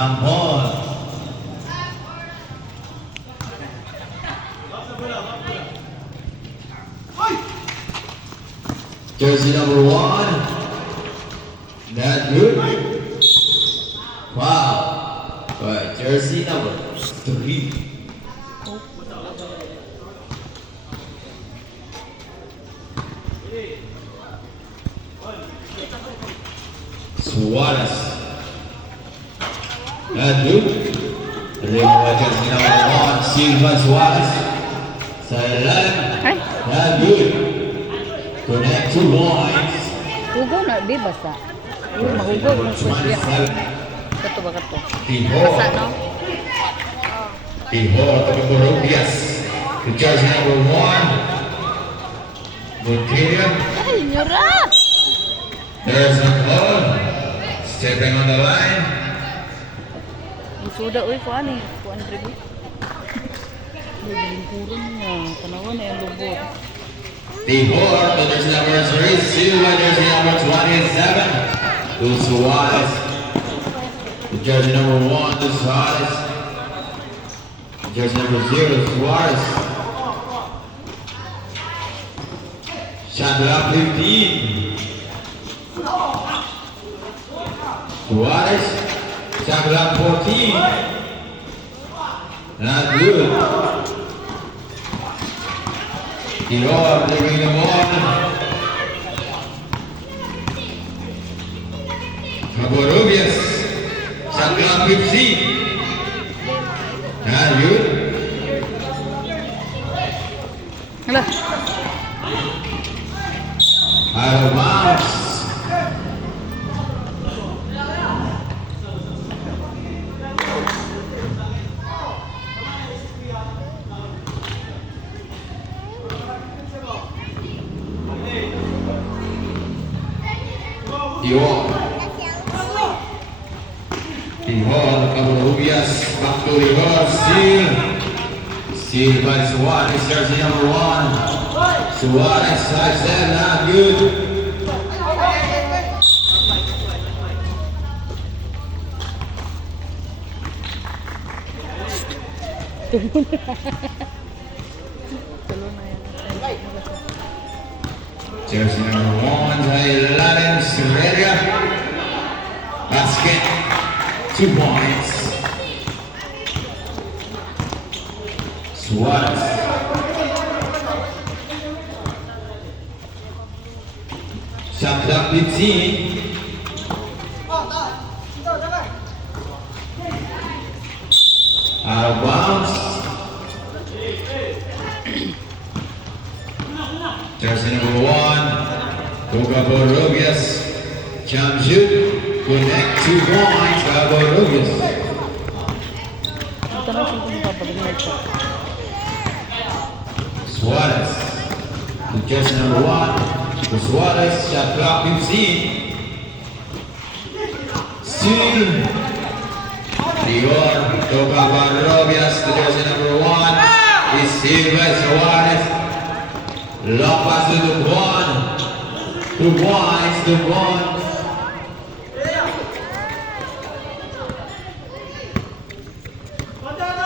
Sampol. Jersey number 1. Not good. Wow. But jersey number 3. Suarez. Not good. Remove jersey number 1. Silva Suarez. Silent. Not good. Connect 2 points. Hugaw na, di basa. Yung mahugaw ng kusya. Kato ba kato? Tihor. Basa, no? Tihor, Rubias. The jersey number 1. Monteria. Ay, nyura! There's a call. Stepping on the line. Ang suda, uy, kuhan eh. Kuhan rin. Nagulingkuran niya. Tanawan na yung lubot. Tihor, the jersey number 3. Silva, jersey number 27. To Suarez. The jersey number 1 to Suarez. The jersey number 0 Suarez. Shot clock 15. Suarez. Shot clock 14. Not good. Tihor taking the ball. Rubias. Shot clock 15. Not good. Hala. Out of bounds. Tihor, Rubias, back to Tihor, steal by Suarez, jersey number 1. Suarez, slides in, not good. Jersey number 1, Latin Serreria. Basket, 2 points. Suarez. Shot clock 15. Out of bounds. Jersey number 1, Rubias. Jump shoot, connect 2 points, Rubias. Ito na sila yung papalinay ko. Suarez. To jersey number 1, to Suarez, shot clock 15. Steal. Tihor, Rubias, to jersey number 1. Is Silva Suarez. Long pass to the 1. 2 points, 2 points.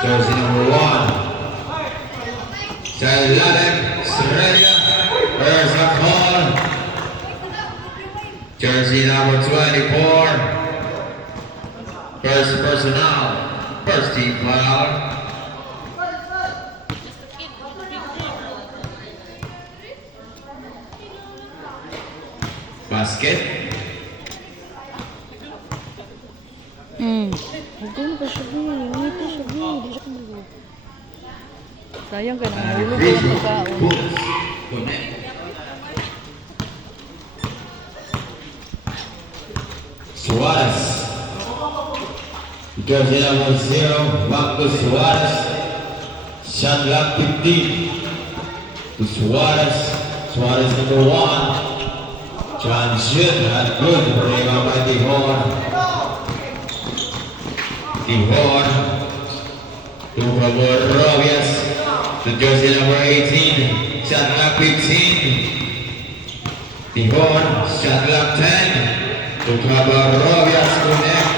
Jersey number 1. Latin Serreria. There's a call. Jersey number 24. First personnel. First team foul. Basket. Huwag na pa siya, B. Ngiti siya, B. Di siya kumulog. Sayang ka na. And Hulog ko Rizzo ng pagkaon. Pulis. Connect. Suarez. Jersey number 0. Back to Suarez. Shot clock 15. To Suarez. Suarez number 1. Transition, not good. Rebound by Tihor. Tihor. To Rubias. To jersey number 18. Shot clock 15. Tihor. Shot clock 10. To Rubias. Connect.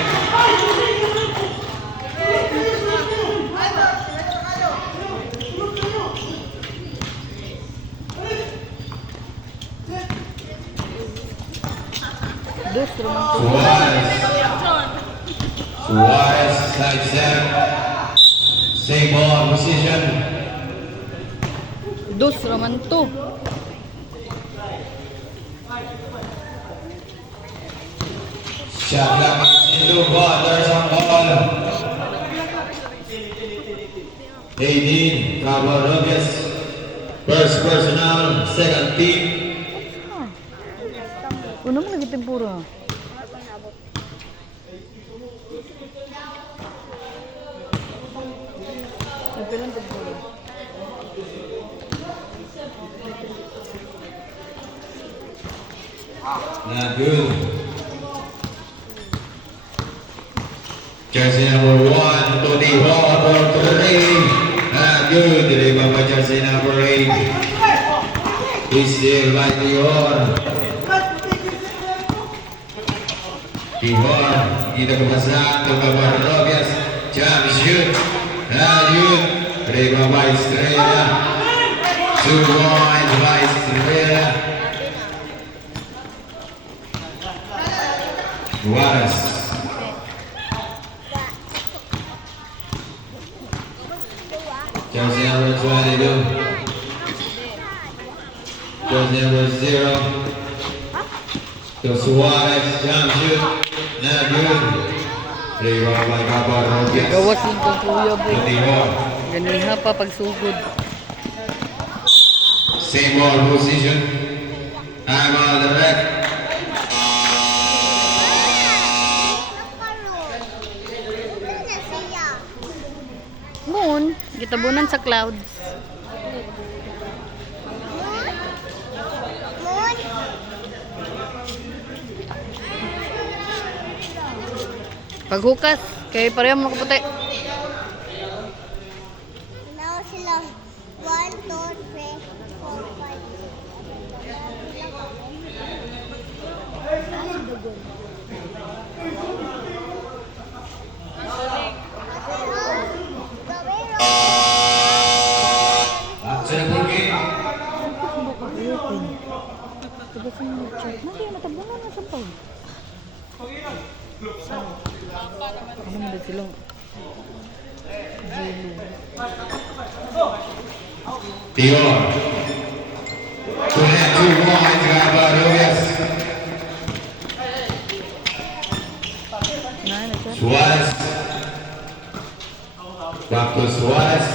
Suarez, side step. Same ball position. Dos raman to. Shot clock is into ball. There's a ball. 18, Cabo Robles. First personal, second team. Una mo lagi tempura. Nagpilang tempura. Not good. Jersey number 1, Tony Hall for 3. Not good. Delivered by jersey number 8. He's still by Dior. Dior, kita kepasan ke Barrobias. Jump shoot. Not good. Delivered by Estrella. 2 points by Estrella. Juarez. Jersey number 22. Jersey number 0. To Suarez, jump shoot. Not good. Rebound by Cabarrobias. Gawas yung kuya boy. Twenty-four. Ganiha pa pagsugod. Same ball position. Time on the back. Moon, gitabunan sa clouds. Paghukas, kay parehong mga kaputi. Now sila 1, 2, 3, 4, 5. Action full game. Nanti matabunan na sa pag. Ano mo silang Dior. 22 points, Cabarrobias. Suarez. Back to Suarez.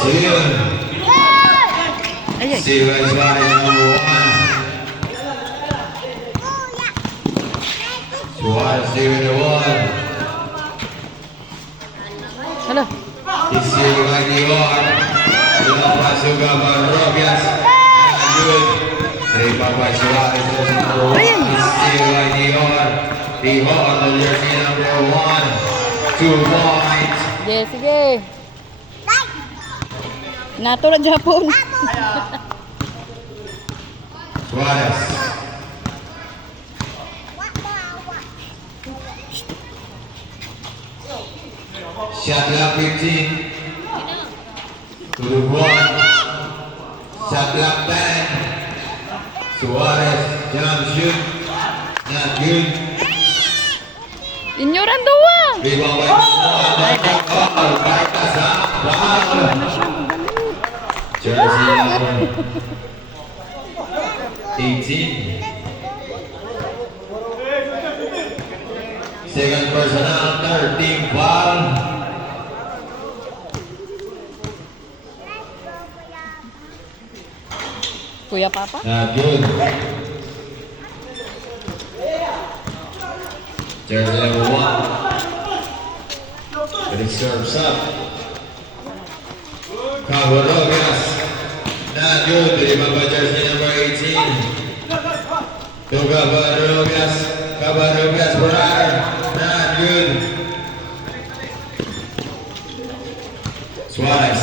Steal. Ay, ay. Steal by Suarez, number 1. Suarez stealing the ball. Hala. He's stealing by Dior. Lepas to Cabarrobias. And good. Rebound by Suarez, number 1. Ayan. He's stealing by Dior. Dior, the jersey number 1. 2 points. Sige, sige. Nato na Japon. Suarez. Shot clock 15. To the 1. Shot clock 10. Suarez, jump shoot. Not good. Inyoran doa. Rebound by Suarez. Foul by Kazan. Foul. Jersey number 18. Second personal, 13 foul. Kuya Papa. Not good. Jersey number 1. But it serves up. Cabarrobias. Not good. Rebound by jersey number 18. To Cabarrobias. Cabarrobias Brother. Not good. Suarez.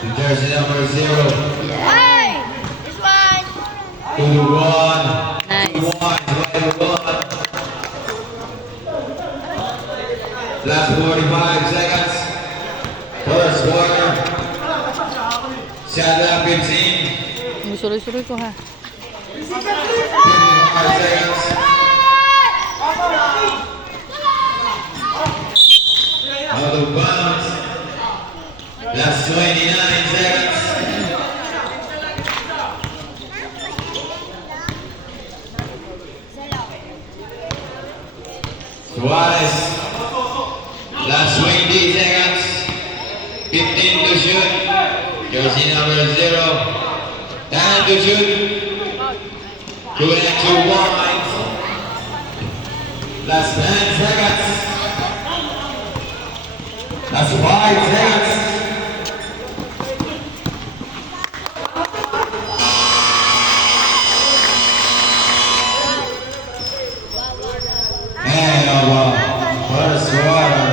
To jersey number 0. Hey! This one! 2-1. Nice. 2-1. Last 45 seconds. First quarter. Shot up 15. Musuloy-suloy ko ha. seconds. Out of bounds. Last 29 seconds. Suarez. Last 20 seconds. 15 to shoot. Jersey number 0. 10 to shoot. 2 and 2 points. Last 10 seconds. Last 5 seconds. And first water.